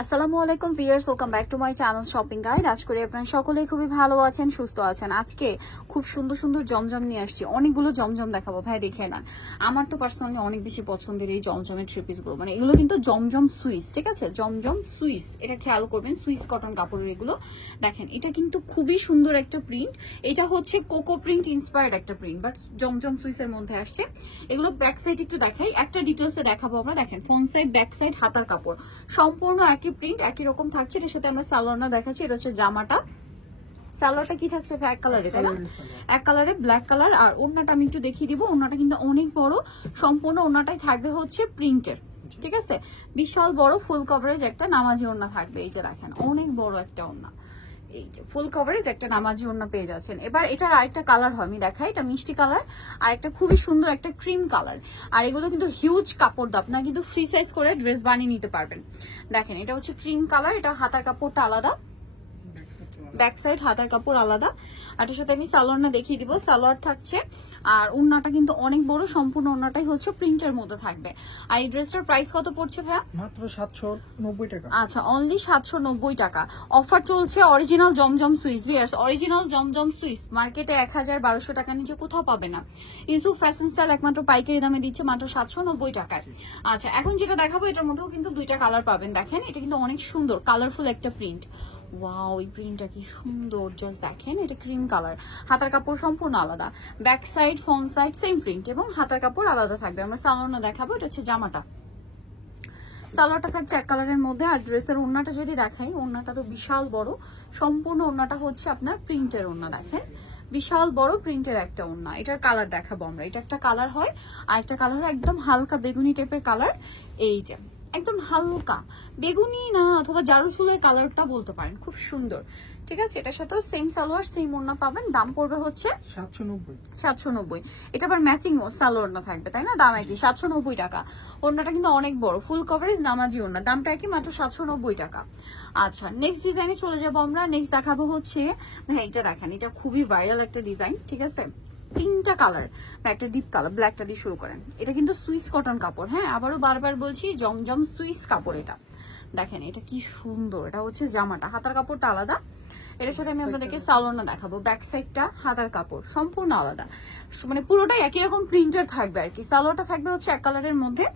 আসসালামু আলাইকুম viewers, welcome back to my channel shopping guide. আজ করে আপনারা সকলেই খুবই ভালো আছেন, সুস্থ আছেন। আজকে খুব সুন্দর সুন্দর জমজম নিয়ে আসছি, অনেকগুলো জমজম দেখাবো। ভাই দেখে নেন, আমার তো পার্সোনালি অনেক বেশি পছন্দের এই জমজমের থ্রি পিসগুলো। মানে এগুলো কিন্তু জমজম সুইস, ঠিক আছে, জমজম সুইস, এটা খেয়াল করবেন। সুইস কটন কাপড়ের এগুলো দেখেন, এটা কিন্তু খুবই সুন্দর একটা প্রিন্ট। এটা হচ্ছে কোকো প্রিন্ট ইন্সপায়ার্ড একটা প্রিন্ট, বাট জমজম সুইসের মধ্যে আসছে। এগুলো ব্যাক সাইড একটু দেখাই, একটা ডিটেলসে দেখাবো আমরা। দেখেন ফ্রন্ট সাইড, ব্যাক সাইড, হাতার কাপড় সম্পূর্ণ একই প্রিন্ট, একই রকম থাকছে। এর সাথে আমরা সালোয়ারটা দেখাচ্ছি। এটা হচ্ছে জামাটা। সালোয়ারটা কি থাকছে? এক কালারে, তাই না? এক কালারে ব্ল্যাক কালার। আর ওড়নাটা আমি একটু দেখিয়ে দিব। ওড়নাটা কিন্তু অনেক বড়, সম্পূর্ণ ওড়নাটাই থাকবে হচ্ছে প্রিন্টের, ঠিক আছে। বিশাল বড় ফুল কভারেজ একটা নামাজি ওড়না থাকবে। এই যে দেখেন, অনেক বড় একটা ওড়না। এই যে ফুল কভারেজ একটা নামাজি ওড়না পেয়ে যাচ্ছেন। এবার এটার আরেকটা কালার হয়, আমি দেখাই। এটা মিষ্টি কালার আর একটা খুবই সুন্দর একটা ক্রিম কালার। আর এগুলো কিন্তু হিউজ কাপড় দাম, আপনারা কিন্তু ফ্রি সাইজ করে ড্রেস বানিয়ে নিতে পারবেন। দেখেন এটা হচ্ছে ক্রিম কালার, এটা হাতার কাপড়টা আলাদা, ব্যাক সাইড হাতার কাপড় আলাদা। আর এটার সাথে আমি সালোয়ারটা দেখিয়ে দিব। সালোয়ার থাকছে আর ওড়নাটা কিন্তু অনেক বড়, সম্পূর্ণ ওড়নাটাই হচ্ছে প্রিন্টের মধ্যে থাকবে। আর এই ড্রেসটার প্রাইস কত পড়ছে ভাইয়া? মাত্র 790 টাকা। আচ্ছা, অনলি 790 টাকা। অফার চলছে অরিজিনাল জমজম সুইস। ভিউয়ার্স, অরিজিনাল জমজম সুইস মার্কেটে 1000-1200 টাকা নিচে কোথাও পাবে না। ইউসুফ ফ্যাশন স্টাইল একমাত্র পাইকারি দামে দিচ্ছে মাত্র 790 টাকায়। আচ্ছা, এখন যেটা দেখাবো এটার মধ্যেও কিন্তু দুইটা কালার পাবেন। দেখেন এটা কিন্তু অনেক সুন্দর কালারফুল একটা প্রিন্ট। ওয়াও, এই প্রিন্টটা কি সুন্দর, জাস্ট দেখেন। এটা ক্রিম কালার, হাতার কাপড় সম্পূর্ণ আলাদা, back side front side same print এবং হাতার কাপড় আলাদা থাকবে। আমরা সালোয়ারটা দেখাবো। এটা হচ্ছে জামাটা। সালোয়ারটা থাকছে এক কালারের মধ্যে। আর ড্রেসের ওড়নাটা যদি দেখাই, ওড়নাটা তো বিশাল বড়, সম্পূর্ণ ওড়নাটা হচ্ছে আপনার প্রিন্টের ওড়না। দেখেন বিশাল বড় প্রিন্টের একটা ওড়না। এটার কালার দেখাবো আমরা। এটা একটা কালার হয়, আর একটা কালার হয় একদম হালকা বেগুনি টাইপের কালার। এই যে একদম হালকা বেগুনি না, অথবা জারু ফুলের কালারটা বলতে পারেন, খুব সুন্দর, ঠিক আছে। এটার সাথেও সেম সালোয়ার সেম ওড়না পাবেন। দাম পড়বে হচ্ছে 790। এটা আবার ম্যাচিং সালোয়ার না থাকবে, তাই না? দাম একই, 790 টাকা। ওড়নাটা কিন্তু অনেক বড়, ফুল কভারেজ নামাজি ওড়না। দামটা একই, মাত্র 790 টাকা। আচ্ছা, নেক্সট ডিজাইনে চলে যাবো আমরা। নেক্সট দেখাবো হচ্ছে, ভাই এটা দেখেন, এটা খুবই ভাইরাল একটা ডিজাইন, ঠিক আছে। তিনটা কালার, একটা ডিপ কালার, ব্ল্যাকটা দিয়ে শুরু করেন। এটা কিন্তু সুইস কটন কাপড়, হ্যাঁ, আবারও বারবার বলছি, জমজম সুইস কাপড়। এটা দেখেন, এটা কি সুন্দর। এটা হচ্ছে জামাটা, হাতার কাপড়টা আলাদা। এটার সাথে আমি আপনাদেরকে সালোয়ারটা দেখাবো। ব্যাক সাইডটা হাতার কাপড় সম্পূর্ণ আলাদা, মানে পুরোটাই একই রকম প্রিন্টার থাকবে আর কি। সালোয়ারটা থাকবে হচ্ছে এক কালারের মধ্যে।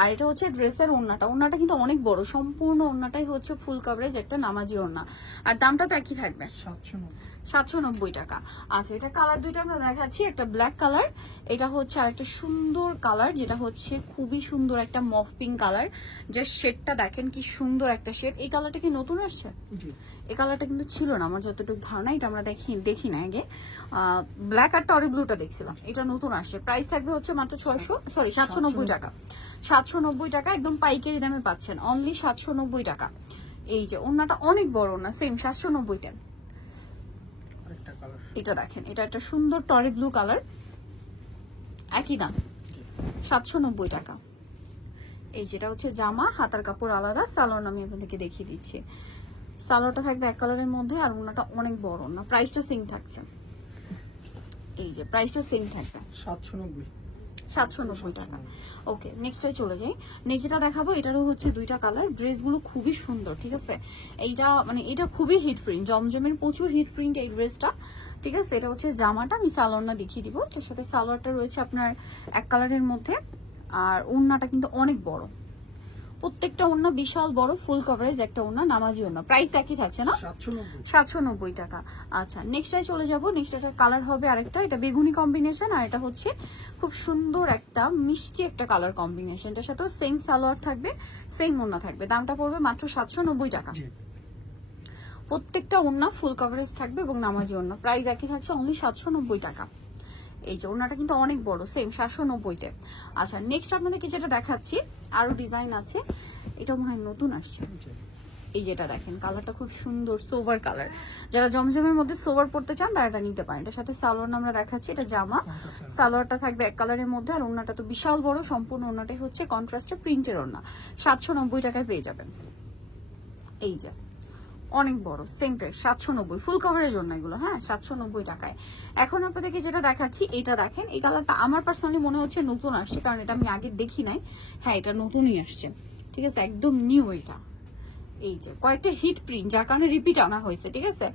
আর এটা হচ্ছে ড্রেসের ওড়নাটা। ওড়নাটা কিন্তু অনেক বড়, সম্পূর্ণ ওড়নাটাই হচ্ছে ফুল কভারেজ একটা নামাজি ওড়না। আর দামটা তো একই থাকবে, 790 টাকা। আচ্ছা, এটা কালার দুইটা আমরা দেখাচ্ছি। একটা ব্ল্যাক কালার, এটা হচ্ছে আর একটা সুন্দর কালার, যেটা হচ্ছে খুবই সুন্দর একটা মফ পিঙ্ক কালার। যে শেডটা দেখেন কি সুন্দর একটা শেড। এই কালারটা কি নতুন আসছে? এই কালারটা কিন্তু ছিল না আমার যতটুকু ধারণা। এটা আমরা দেখি না আগে। ব্ল্যাক আর টরি ব্লুটা দেখছিলাম, এটা নতুন আসছে। প্রাইস থাকবে হচ্ছে মাত্র 790 টাকা। 790 টাকা, একদম পাইকারি দামে পাচ্ছেন, অনলি 790 টাকা। এই যে ওড়নাটা অনেক বড় না, সেম 790 টাকা। এটা দেখেন, এটা একটা সুন্দর টরি ব্লু কালার, একই দাম, 790 টাকা। এই যেটা হচ্ছে জামা, হাতার কাপড় আলাদা। সালোয়ার আমি আপনাদেরকে দেখিয়ে দিচ্ছি। সালোয়ারটা থাকবে এক কালারের মধ্যে, আর ওনাটা অনেক বড় না। প্রাইসটা সেম থাকছে, এই যে প্রাইসটা সেম থাকবে, 790 টাকা। ওকে, নেক্সটে চলে যাই। নেক্সট যেটা দেখাবো, এটারও হচ্ছে দুইটা কালার। ড্রেসগুলো খুবই সুন্দর, ঠিক আছে। এইটা মানে এটা খুবই হিট প্রিন্ট, জমজমের প্রচুর হিট প্রিন্ট এই ড্রেসটা, ঠিক আছে। এটা হচ্ছে জামাটা, আমি সালোয়ারটা দেখিয়ে দিব। তার সাথে সালোয়ারটা রয়েছে আপনার এক কালারের মধ্যে। আর ওড়নাটা কিন্তু অনেক বড়, প্রত্যেকটা ওড়না বিশাল বড়, ফুল কভারেজ একটা ওড়না, নামাজি ওড়না। প্রাইস একই থাকছে না, 790 টাকা। আচ্ছা, নেক্সটে চলে যাবো। নেক্সট একটা কালার হবে আরেকটা, এটা বেগুনি কম্বিনেশন, আর এটা হচ্ছে খুব সুন্দর একটা মিষ্টি একটা কালার কম্বিনেশন। এটার সাথেও সেম সালোয়ার থাকবে, সেম ওড়না থাকবে। দামটা পড়বে মাত্র 790 টাকা। প্রত্যেকটা ওড়না ফুল কভারেজ থাকবে এবং নামাজি ওড়না। প্রাইস একই থাকছে, অনলি 790 টাকা। এই যে ওড়নাটা কিন্তু অনেক বড়, সেম 790-তে। আচ্ছা, নেক্সট আপনাদেরকে যেটা দেখাচ্ছি, আরো ডিজাইন আছে। এটা মনে হয় নতুন আসছে। এই যেটা দেখেন, কালারটা খুব সুন্দর, সোভার কালার। যারা জমজমের মধ্যে সোভার পড়তে চান তারা এটা নিতে পারেন। এটার সাথে সালোয়ার আমরা দেখাচ্ছি। এটা জামা, সালোয়ারটা থাকবে এক কালারের মধ্যে, আর ওড়নাটা তো বিশাল বড়, সম্পূর্ণ ওড়নাটাই হচ্ছে কন্ট্রাস্টে প্রিন্টের ওড়না। 790 টাকায় পেয়ে যাবেন। এই যে অনেক বড়, সেম প্রাইস, 790, ফুল কভারের জন্য এগুলো, হ্যাঁ, 790 টাকায়। এখন আপনাদেরকে যেটা দেখাচ্ছি, এটা দেখেন, এই কালারটা আমার পার্সোনালি মনে হচ্ছে নতুন আসছে, কারণ এটা আমি আগে দেখি নাই। হ্যাঁ, এটা নতুনই আসছে, ঠিক আছে, একদম নিউ এটা। এই যে কয়েকটা হিট প্রিন্ট, যার কারণে রিপিট আনা হয়েছে, ঠিক আছে।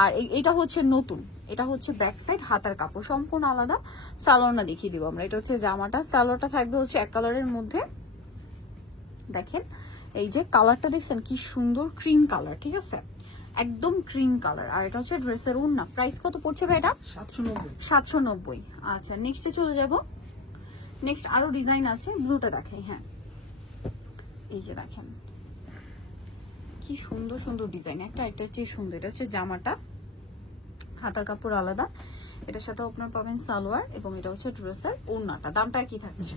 আর এটা হচ্ছে নতুন, এটা হচ্ছে ব্যাক সাইড, হাতার কাপড় সম্পূর্ণ আলাদা। সালোয়ারটা দেখিয়ে দিব আমরা। এটা হচ্ছে জামাটা, সালোয়ারটা থাকবে হচ্ছে এক কালারের মধ্যে। দেখেন এই যে কালারটা দেখছেন কি সুন্দর, ক্রিম কালার, ঠিক আছে, একদম ক্রিম কালার। আর এটা হচ্ছে ড্রেসের ওড়না। প্রাইস কত পড়ছে ভাই এটা? 790। আচ্ছা নেক্সটে চলে যাব। নেক্সট আরো ডিজাইন আছে, ব্লুটা দেখাই। হ্যাঁ এই যে দেখেন কি সুন্দর সুন্দর ডিজাইন, একটা চেয়ে সুন্দর। এটা হচ্ছে জামাটা, হাতার কাপড় আলাদা, এটার সাথে আপনার পাবেন সালোয়ার, এবং এটা হচ্ছে ড্রেসের ওড়নাটা। দামটা কি থাকছে?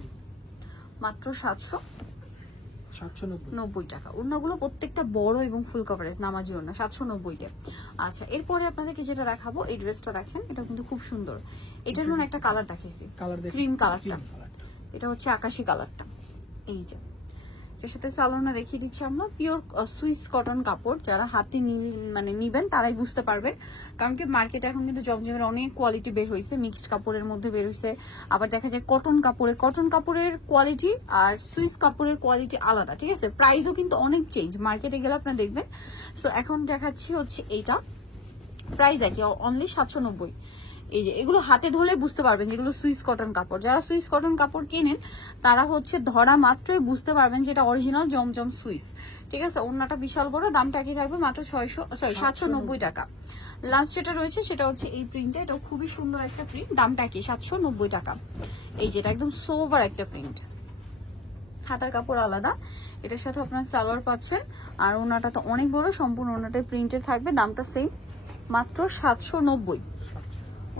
মাত্র 790 টাকা। ওড়নাগুলো প্রত্যেকটা বড় এবং ফুল কভারেজ, নামাজি ওড়না, 790-তে। আচ্ছা এরপরে আপনাদেরকে যেটা দেখাবো, এই ড্রেসটা দেখেন, এটা কিন্তু খুব সুন্দর। এটার মনে একটা কালার দেখাইছি, ক্রিম কালারটা, এটা হচ্ছে আকাশি কালারটা। এই যে এর সাথে সালোয়ারটা দেখিয়ে দিচ্ছি আমরা। পিওর সুইস কটন কাপড়, যারা হাতে মানে নিবেন তারাই বুঝতে পারবেন, কারণ কি মার্কেটে এখন কিন্তু জমজমের অনেক কোয়ালিটি বের হয়েছে, মিক্সড কাপড়ের মধ্যে বের হয়েছে, আবার দেখা যায় কটন কাপড়ের কোয়ালিটি আর সুইস কাপড়ের কোয়ালিটি আলাদা, ঠিক আছে। প্রাইসও কিন্তু অনেক চেঞ্জ, মার্কেটে গেলে আপনারা দেখবেন। সো এখন দেখাচ্ছি হচ্ছে এইটা, প্রাইস একই, অনলি 790। এই যে এগুলো হাতে ধরলে বুঝতে পারবেন যেগুলো সুইস কটন কাপড়। যারা সুইস কটন কাপড় কেনেন তারা হচ্ছে ধরা মাত্রই বুঝতে পারবেন যেটা অরিজিনাল জমজম সুইস, ঠিক আছে। ওড়নাটা বিশাল বড়, দামটা একই থাকবে মাত্র 790 টাকা। লাস্ট যেটা রয়েছে সেটা হচ্ছে এই প্রিন্টটা, এটা খুবই সুন্দর একটা প্রিন্ট, দামটা কি 790 টাকা। এই যেটা একদম সোভার একটা প্রিন্ট, হাতার কাপড় আলাদা, এটার সাথে আপনার সালোয়ার পাচ্ছেন, আর ওড়নাটা তো অনেক বড়, সম্পূর্ণ ওড়নাটাই প্রিন্টের থাকবে, দামটা সেম মাত্র 790।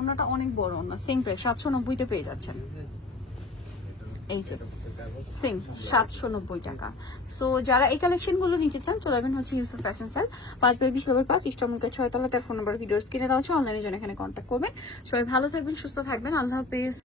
ওনাটা অনেক বড়, ওনা সেম প্রাইস 790-তে পেয়ে যাচ্ছেন। এই যে সেম 790 টাকা। সো যারা এই কালেকশন গুলো নিতে চান চলে যাবেন হচ্ছে ইউসুফ ফ্যাশন স্টাইল, 5/20/5 ইস্টার্নমুখের 6 তলা, তার ফোন নাম্বার ভিডিওস কিনে দেওয়া হচ্ছে, অনলাইনে জন্য এখানে কন্ট্যাক্ট করবেন। সবাই ভালো থাকবেন, সুস্থ থাকবেন, আল্লাহ হাফেজ।